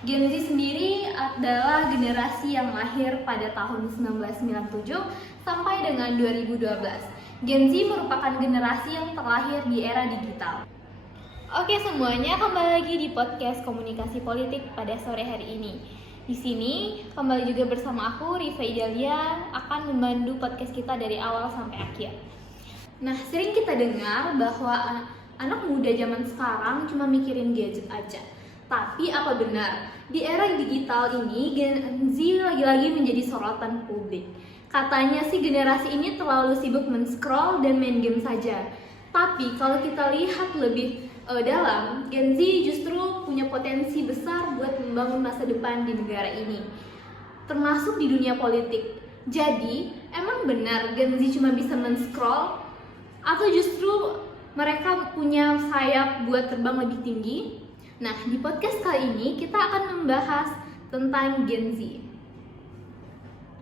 Gen Z sendiri adalah generasi yang lahir pada tahun 1997 sampai dengan 2012. Gen Z merupakan generasi yang terlahir di era digital. Oke semuanya, kembali lagi di podcast Komunikasi Politik pada sore hari ini. Di sini kembali juga bersama aku Rifa Idalia akan memandu podcast kita dari awal sampai akhir. Nah, sering kita dengar bahwa anak muda zaman sekarang cuma mikirin gadget aja. Tapi apa benar? Di era digital ini Gen Z lagi-lagi menjadi sorotan publik. Katanya sih generasi ini terlalu sibuk men-scroll dan main game saja. Tapi kalau kita lihat lebih dalam, Gen Z justru punya potensi besar buat membangun masa depan di negara ini, termasuk di dunia politik. Jadi, emang benar Gen Z cuma bisa men-scroll? Atau justru mereka punya sayap buat terbang lebih tinggi? Nah, di podcast kali ini kita akan membahas tentang Gen Z.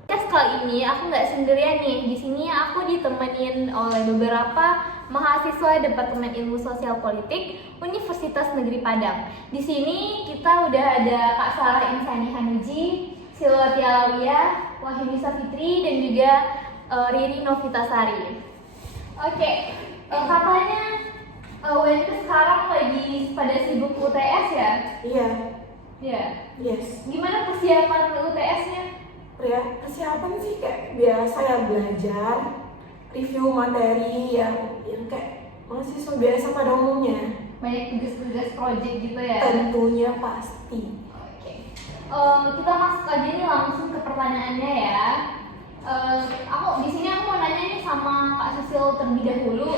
Podcast kali ini aku nggak sendirian nih. Di sini aku ditemenin oleh beberapa mahasiswa Departemen Ilmu Sosial Politik Universitas Negeri Padang. Di sini kita udah ada Kak Sarah Insani Hanuji, Silwati Alawiah, Wahyunisa Fitri, dan juga Riri Novitasari. Oke, katanya WNP sekarang lagi pada sibuk UTS ya? Iya. Iya. Yes. Gimana persiapan UTS-nya? Persiapan sih kayak biasa ya, belajar, review materi yang kayak mahasiswa biasa pada umumnya. Banyak tugas-tugas project gitu ya? Tentunya pasti. Oke. Kita masuk aja nih langsung ke pertanyaannya ya. Di sini aku mau nanya nih sama Kak Sisil terlebih dahulu.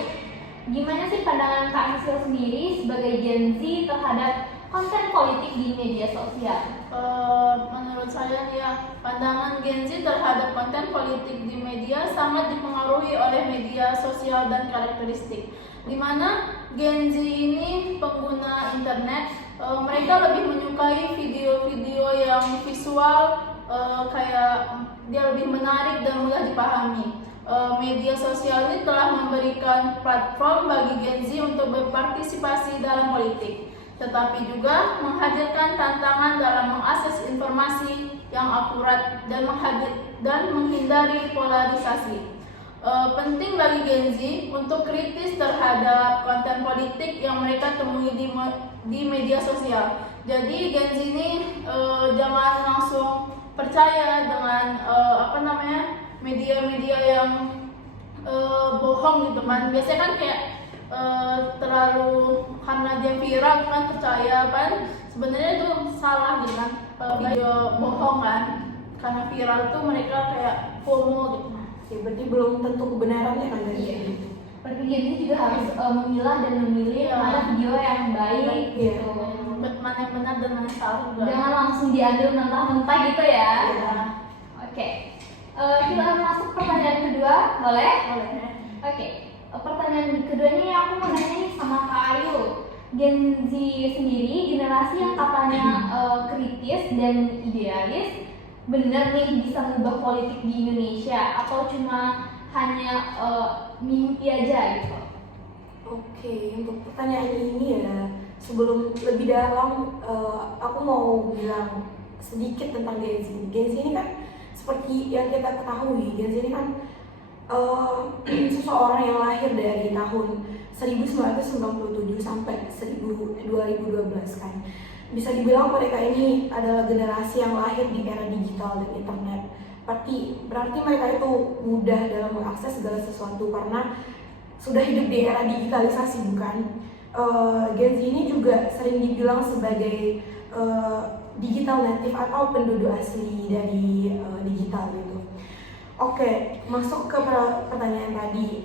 Gimana sih pandangan Kak Sisil sendiri sebagai Gen Z terhadap konten politik di media sosial? Menurut saya ya, pandangan Gen Z terhadap konten politik di media sangat dipengaruhi oleh media sosial dan karakteristik. Di mana Gen Z ini pengguna internet, mereka lebih menyukai video-video yang visual, kayak dia lebih menarik dan mudah dipahami. Media sosial ini telah memberikan platform bagi Gen Z untuk berpartisipasi dalam politik, tetapi juga menghadirkan tantangan dalam mengakses informasi yang akurat dan menghindari polarisasi. Penting bagi Gen Z untuk kritis terhadap konten politik yang mereka temui di media sosial. Jadi Gen Z ini jangan langsung percaya dengan media-media yang bohong gitu kan. Biasanya kan kayak terlalu karena dia viral kan percaya kan, sebenarnya itu salah gitu kan. Video bohong kan karena viral tuh mereka kayak FOMO gitu. Ya, berarti belum tentu kebenarannya kan dari itu. Berarti Gen Z juga harus memilah dan memilih mana video yang baik gitu. Mana yang benar dan mana yang salah juga. Jangan langsung diambil mentah-mentah gitu ya. Iya. Oke. Kita masuk pertanyaan kedua, boleh? Boleh. Oke. Pertanyaan kedua ini aku mau nanya nih sama Kak Ayu. Gen Z sendiri generasi yang katanya kritis dan idealis, bener nih bisa mengubah politik di Indonesia atau cuma hanya mimpi aja gitu? Oke, untuk pertanyaan ini ya, sebelum lebih dalam, aku mau bilang sedikit tentang Gen Z. Gen Z ini kan seperti yang kita ketahui, Gen Z ini kan seseorang yang lahir dari tahun 1997 sampai 2012 kan. Bisa dibilang mereka ini adalah generasi yang lahir di era digital dan internet. Berarti mereka itu mudah dalam mengakses segala sesuatu karena sudah hidup di era digitalisasi, bukan? Gen Z ini juga sering dibilang sebagai digital native atau penduduk asli dari digital gitu. Oke, masuk ke pertanyaan tadi.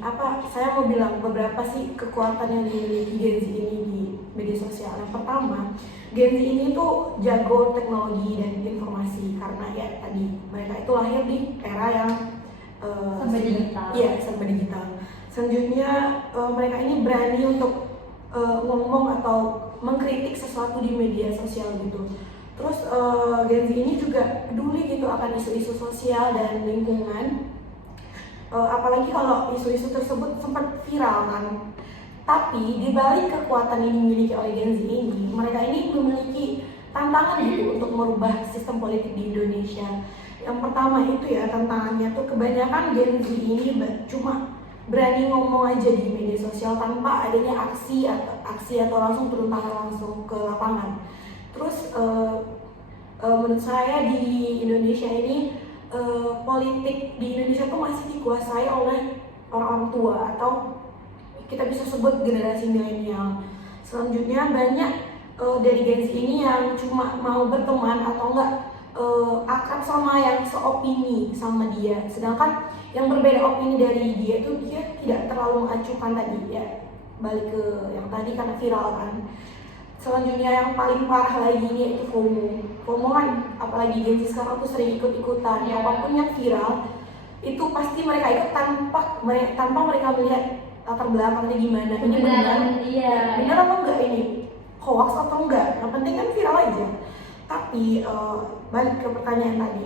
Saya mau bilang beberapa sih kekuatan yang dimiliki Gen Z ini di media sosial. Yang pertama, Gen Z ini tuh jago teknologi dan informasi karena ya tadi mereka itu lahir di era yang serba digital. Iya, serba digital. Selanjutnya mereka ini berani untuk ngomong atau mengkritik sesuatu di media sosial gitu. Terus Gen Z ini juga peduli gitu akan isu-isu sosial dan lingkungan, apalagi kalau isu-isu tersebut sempat viral kan. Tapi di balik kekuatan yang dimiliki oleh Gen Z ini, mereka ini memiliki tantangan gitu untuk merubah sistem politik di Indonesia. Yang pertama itu ya, tantangannya tuh kebanyakan Gen Z ini cuma berani ngomong aja di media sosial tanpa adanya aksi atau langsung turun tangan langsung ke lapangan. Terus menurut saya di Indonesia ini politik di Indonesia tuh masih dikuasai oleh orang-orang tua atau kita bisa sebut generasi milenial. Selanjutnya banyak dari Gen Z ini yang cuma mau berteman atau enggak akrab sama yang seopini sama dia, sedangkan yang berbeda opini dari dia itu dia tidak terlalu mengacuhkan tadi ya, balik ke yang tadi karena viral kan. Selanjutnya yang paling parah lagi ini yaitu FOMO kan, apalagi Gen Z sekarang tuh sering ikut-ikutan, apapun yang viral itu pasti mereka ikut tanpa mereka melihat latar belakangnya gimana, ini benar atau enggak, ini hoax atau enggak, yang penting kan viral aja. Tapi balik ke pertanyaan tadi,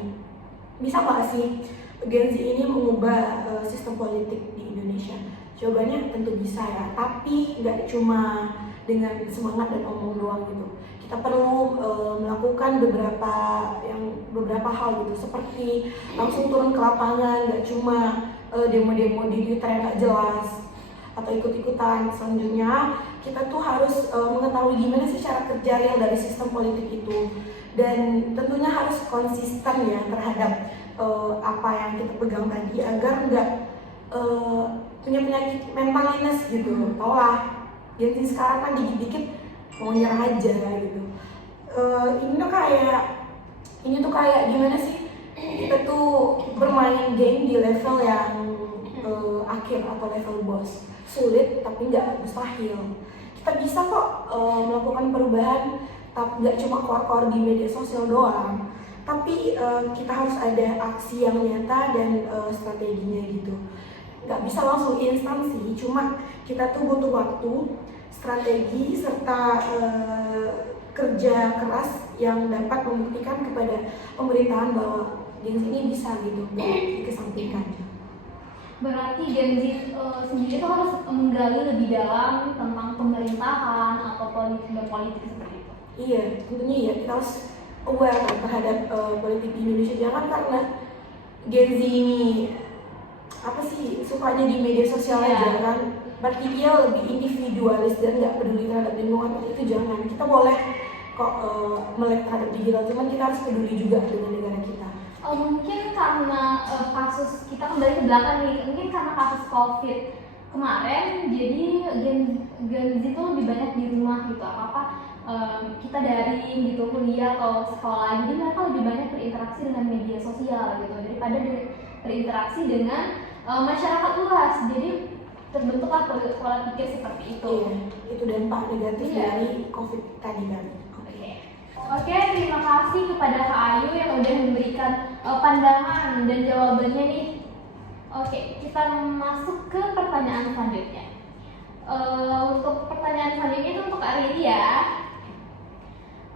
bisa nggak sih Gen Z ini mengubah sistem politik di Indonesia? Jawabannya tentu bisa ya, tapi nggak cuma dengan semangat dan omong doang gitu. Kita perlu melakukan beberapa hal gitu, seperti langsung turun ke lapangan, nggak cuma demo-demo di Twitter yang nggak jelas atau ikut-ikutan. Selanjutnya kita tuh harus mengetahui gimana sih cara kerja real dari sistem politik itu, dan tentunya harus konsisten ya terhadap apa yang kita pegang tadi agar nggak punya penyakit mental illness gitu. Tau lah, Gen Z sekarang kan dikit-dikit mau nyerah aja gitu. Ini tuh kayak gimana sih, kita tuh bermain game di level yang akhir atau level boss, sulit tapi nggak mustahil. Kita bisa kok melakukan perubahan, tapi nggak cuma keluar-keluar di media sosial doang, tapi kita harus ada aksi yang nyata dan strateginya gitu. Nggak bisa langsung instan sih, cuma kita tuh butuh waktu, strategi, serta kerja keras yang dapat membuktikan kepada pemerintahan bahwa Gen Z ini bisa gitu, nggak dikesampingkan. Berarti Gen Z sendiri itu harus menggali lebih dalam tentang pemerintahan atau politik seperti itu. Iya, tentunya ya, kita harus aware kan terhadap politik di Indonesia. Jangan karena Gen Z ini apa sih sukanya di media sosial aja kan, berarti dia lebih individualis dan nggak peduli terhadap lingkungan. Itu jangan. Kita boleh kok melek terhadap digital, cuman kita harus peduli juga dengan negara kita. Mungkin karena kasus, kita kembali ke belakang nih, mungkin karena kasus COVID kemarin, jadi Gen Z itu lebih banyak di rumah gitu, kita daring gitu, kuliah atau sekolah, jadi mereka lebih banyak berinteraksi dengan media sosial gitu daripada berinteraksi dengan masyarakat luas. Jadi terbentuklah pola pikir seperti itu. Iya, itu dampak negatif dari COVID tadi kan. Oke, terima kasih kepada Kak Ayu yang udah memberikan pandangan dan jawabannya nih. Oke, kita masuk ke pertanyaan selanjutnya. Untuk pertanyaan selanjutnya itu untuk Kak Riri ya.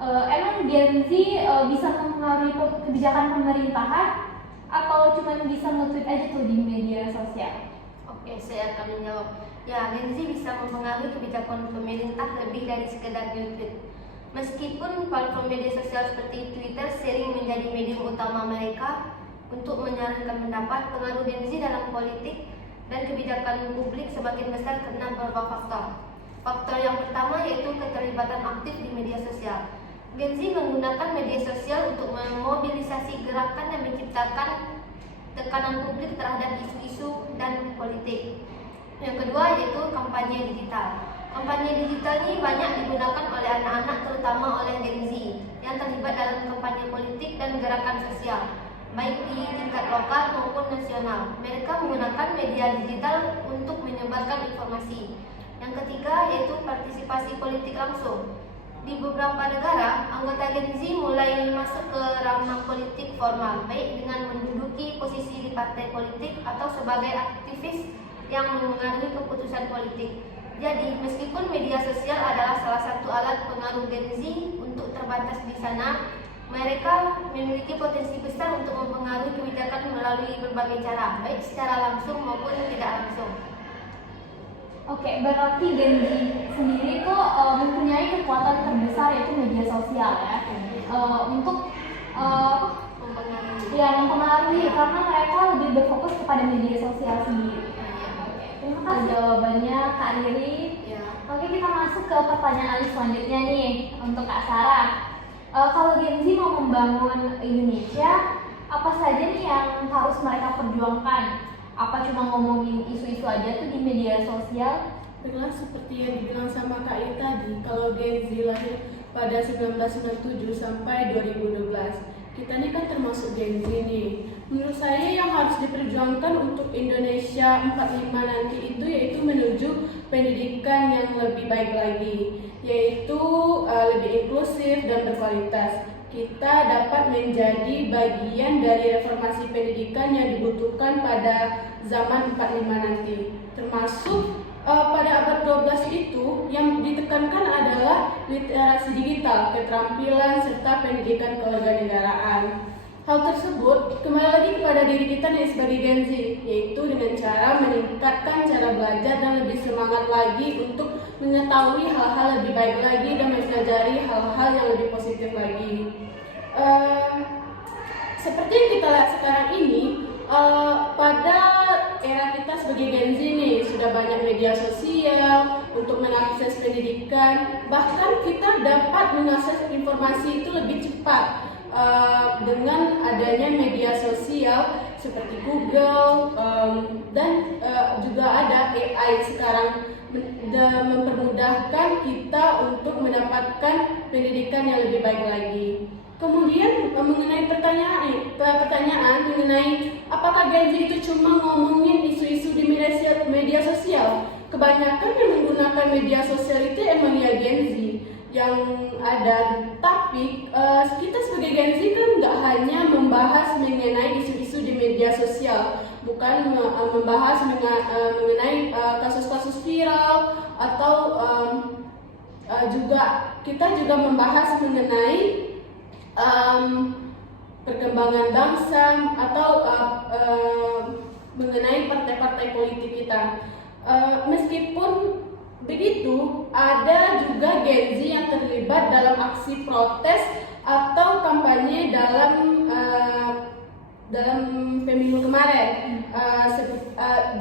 Emang Gen Z bisa mempengaruhi kebijakan pemerintahan atau cuma bisa nge-tweet aja tuh di media sosial? Oke, saya akan menjawab. Ya, Gen Z bisa mempengaruhi kebijakan pemerintah lebih dari sekedar nge-tweet. Meskipun platform media sosial seperti Twitter sering menjadi medium utama mereka untuk menyarankan pendapat, pengaruh Gen Z dalam politik dan kebijakan publik sebagian besar karena beberapa faktor. Faktor yang pertama yaitu keterlibatan aktif di media sosial. Gen Z menggunakan media sosial untuk memobilisasi gerakan dan menciptakan tekanan publik terhadap isu-isu dan politik. Yang kedua yaitu kampanye digital. Kampanye digital ini banyak digunakan oleh anak-anak, terutama oleh Gen Z yang terlibat dalam kampanye politik dan gerakan sosial, baik di tingkat lokal maupun nasional. Mereka menggunakan media digital untuk menyebarkan informasi. Yang ketiga yaitu partisipasi politik langsung. Di beberapa negara, anggota Gen Z mulai masuk ke ranah politik formal, baik dengan menduduki posisi di partai politik atau sebagai aktivis yang mengaruhi keputusan politik. Jadi, meskipun media sosial adalah salah satu alat pengaruh Gen Z untuk terbatas di sana, mereka memiliki potensi besar untuk mempengaruhi kebijakan melalui berbagai cara, baik secara langsung maupun tidak langsung. Oke, berarti Gen Z sendiri tuh mempunyai kekuatan terbesar yaitu media sosial ya. untuk Mempengaruhi. mempengaruhi karena mereka lebih berfokus kepada media sosial sendiri. Terima kasih jawabannya Kak Riri. Ya. Oke, kita masuk ke pertanyaan selanjutnya nih untuk Kak Sarah. Kalau Gen Z mau membangun Indonesia, apa saja nih yang harus mereka perjuangkan? Apa cuma ngomongin isu-isu aja tuh di media sosial? Baiklah, seperti yang dibilang sama Kak I tadi, kalau Gen Z lahir pada 1997 sampai 2012, kita ini kan termasuk Gen Z nih. Menurut saya yang harus diperjuangkan untuk Indonesia 45 nanti itu yaitu menuju pendidikan yang lebih baik lagi, yaitu lebih inklusif dan berkualitas. Kita dapat menjadi bagian dari reformasi pendidikan yang dibutuhkan pada zaman 45 nanti, termasuk pada abad 12 itu yang ditekankan adalah literasi digital, keterampilan, serta pendidikan kewarganegaraan. Hal tersebut kembali lagi kepada diri kita nih sebagai Gen Z, yaitu dengan cara meningkatkan cara belajar dan lebih semangat lagi untuk mengetahui hal-hal lebih baik lagi dan mempelajari hal-hal yang lebih positif lagi. Seperti yang kita lihat sekarang ini, pada era kita sebagai Gen Z nih sudah banyak media sosial untuk mengakses pendidikan, bahkan kita dapat mengakses informasi itu lebih cepat dengan adanya media sosial seperti Google dan juga ada AI sekarang mempermudahkan kita untuk mendapatkan pendidikan yang lebih baik lagi. Kemudian mengenai pertanyaan mengenai apakah Gen Z itu cuma ngomongin isu-isu di media sosial? Kebanyakan yang menggunakan media sosial itu emang ya Gen Z yang ada, tapi kita sebagai Gen Z kan nggak hanya membahas mengenai isu-isu di media sosial, bukan membahas mengenai kasus-kasus viral atau kita juga membahas mengenai perkembangan bangsa atau mengenai partai-partai politik kita. Meskipun begitu, ada juga Gen Z yang terlibat dalam aksi protes atau kampanye dalam pemilu kemarin.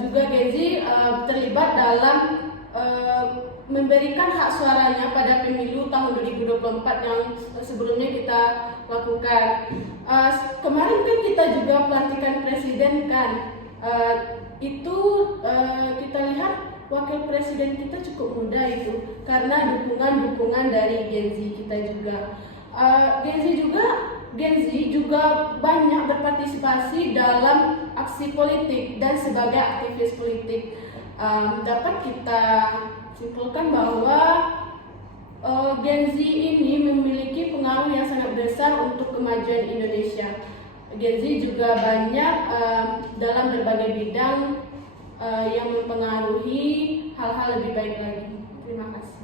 Juga Gen Z terlibat dalam memberikan hak suaranya pada pemilu tahun 2024 yang sebelumnya kita lakukan. Kemarin kan kita juga pelantikan presiden kan, kita lihat wakil presiden kita cukup muda itu karena dukungan dari Gen Z kita juga. Gen Z juga banyak berpartisipasi dalam aksi politik dan sebagai aktivis politik. Dapat kita simpulkan bahwa Gen Z ini memiliki pengaruh yang sangat besar untuk kemajuan Indonesia. Gen Z juga banyak dalam berbagai bidang yang mempengaruhi hal-hal lebih baik lagi. Terima kasih.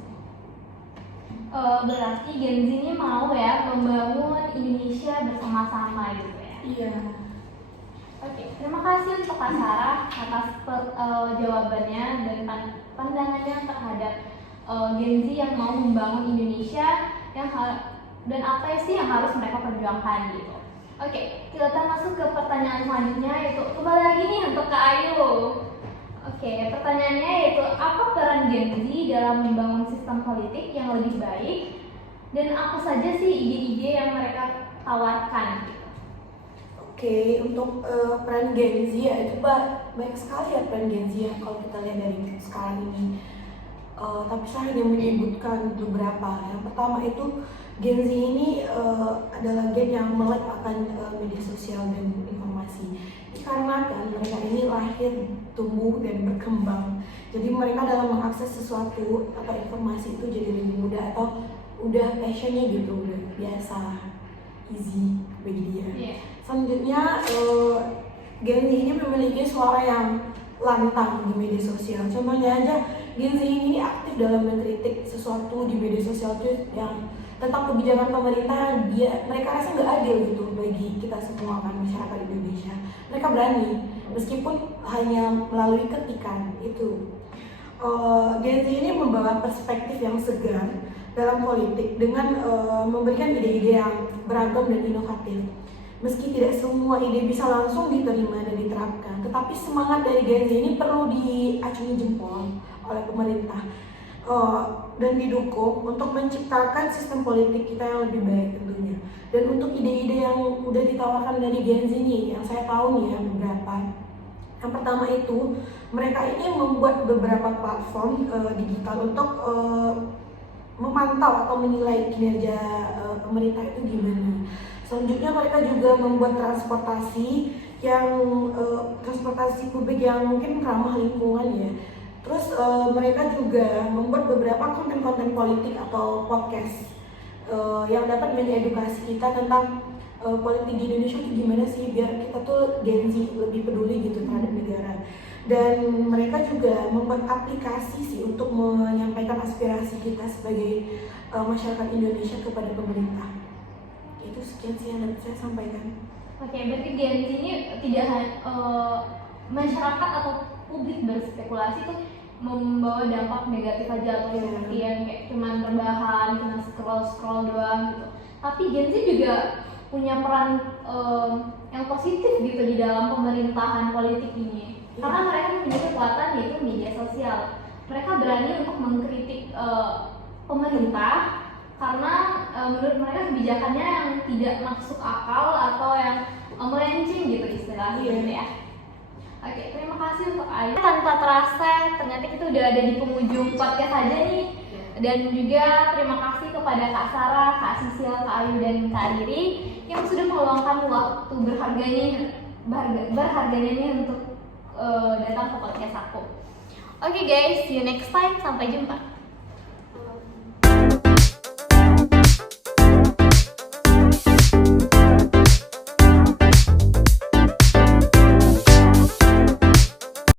Berarti Gen Z ini mau ya membangun Indonesia bersama-sama gitu ya. Iya. Oke, terima kasih untuk Kak Sarah atas jawabannya dan pandangannya terhadap Gen Z yang mau membangun Indonesia dan apa sih yang harus mereka perjuangkan gitu. Oke, kita masuk ke pertanyaan selanjutnya, yaitu kembali lagi nih untuk Kak Ayu. Oke, pertanyaannya yaitu apa peran Gen Z dalam membangun sistem politik yang lebih baik dan apa saja sih ide-ide yang mereka tawarkan gitu. Oke, untuk peran Gen Z ya itu banyak sekali ya peran Gen Z ya kalau kita lihat dari sekarang ini. Tapi saya hanya menyebutkan beberapa. Yang pertama itu Gen Z ini adalah gen yang melek akan media sosial dan informasi. Dikarenakan mereka ini lahir, tumbuh dan berkembang. Jadi mereka dalam mengakses sesuatu atau informasi itu jadi lebih mudah atau udah passionnya gitu, udah biasa, easy bagi dia. Yeah. Selanjutnya Gen Z ini memiliki suara yang lantang di media sosial. Contohnya aja Gen Z ini aktif dalam mengkritik sesuatu di media sosial itu yang tentang kebijakan pemerintah mereka rasa nggak adil gitu bagi kita semua kan masyarakat Indonesia. Mereka berani meskipun hanya melalui ketikan itu. Gen Z ini membawa perspektif yang segar dalam politik dengan memberikan ide-ide yang beragam dan inovatif. Meski tidak semua ide bisa langsung diterima dan diterapkan, tetapi semangat dari Gen Z ini perlu diacungi jempol oleh pemerintah dan didukung untuk menciptakan sistem politik kita yang lebih baik tentunya. Dan untuk ide-ide yang udah ditawarkan dari Gen Z ini, yang saya tahu nih ya beberapa. Yang pertama itu, mereka ini membuat beberapa platform digital untuk memantau atau menilai kinerja pemerintah itu gimana. Selanjutnya mereka juga membuat transportasi transportasi publik yang mungkin ramah lingkungan ya. Terus mereka juga membuat beberapa konten-konten politik atau podcast yang dapat mengedukasi kita tentang politik di Indonesia itu gimana sih, biar kita tuh Gen Z lebih peduli gitu terhadap negara. Dan mereka juga membuat aplikasi sih untuk menyampaikan aspirasi kita sebagai masyarakat Indonesia kepada pemerintah. Itu sekian sih yang dapat saya sampaikan. Oke, berarti Gen Z ini tidak hanya masyarakat atau publik berspekulasi tuh membawa dampak negatif aja atau seperti yang kayak cuman rebahan, cuma scroll doang gitu. Tapi Gen Z juga punya peran yang positif gitu di dalam pemerintahan politik ini. Karena mereka punya kekuatan yaitu media sosial. Mereka berani untuk mengkritik pemerintah karena menurut mereka kebijakannya yang tidak masuk akal atau yang melenceng gitu istilahnya gitu ya. Oke, terima kasih untuk Ayu. Tanpa terasa ternyata kita udah ada di penghujung podcast aja nih. Dan juga terima kasih kepada Kak Sarah, Kak Sisil, Kak Ayu, dan Kak Riri yang sudah meluangkan waktu berharganya nih untuk datang ke podcast aku. Oke guys, see you next time. Sampai jumpa.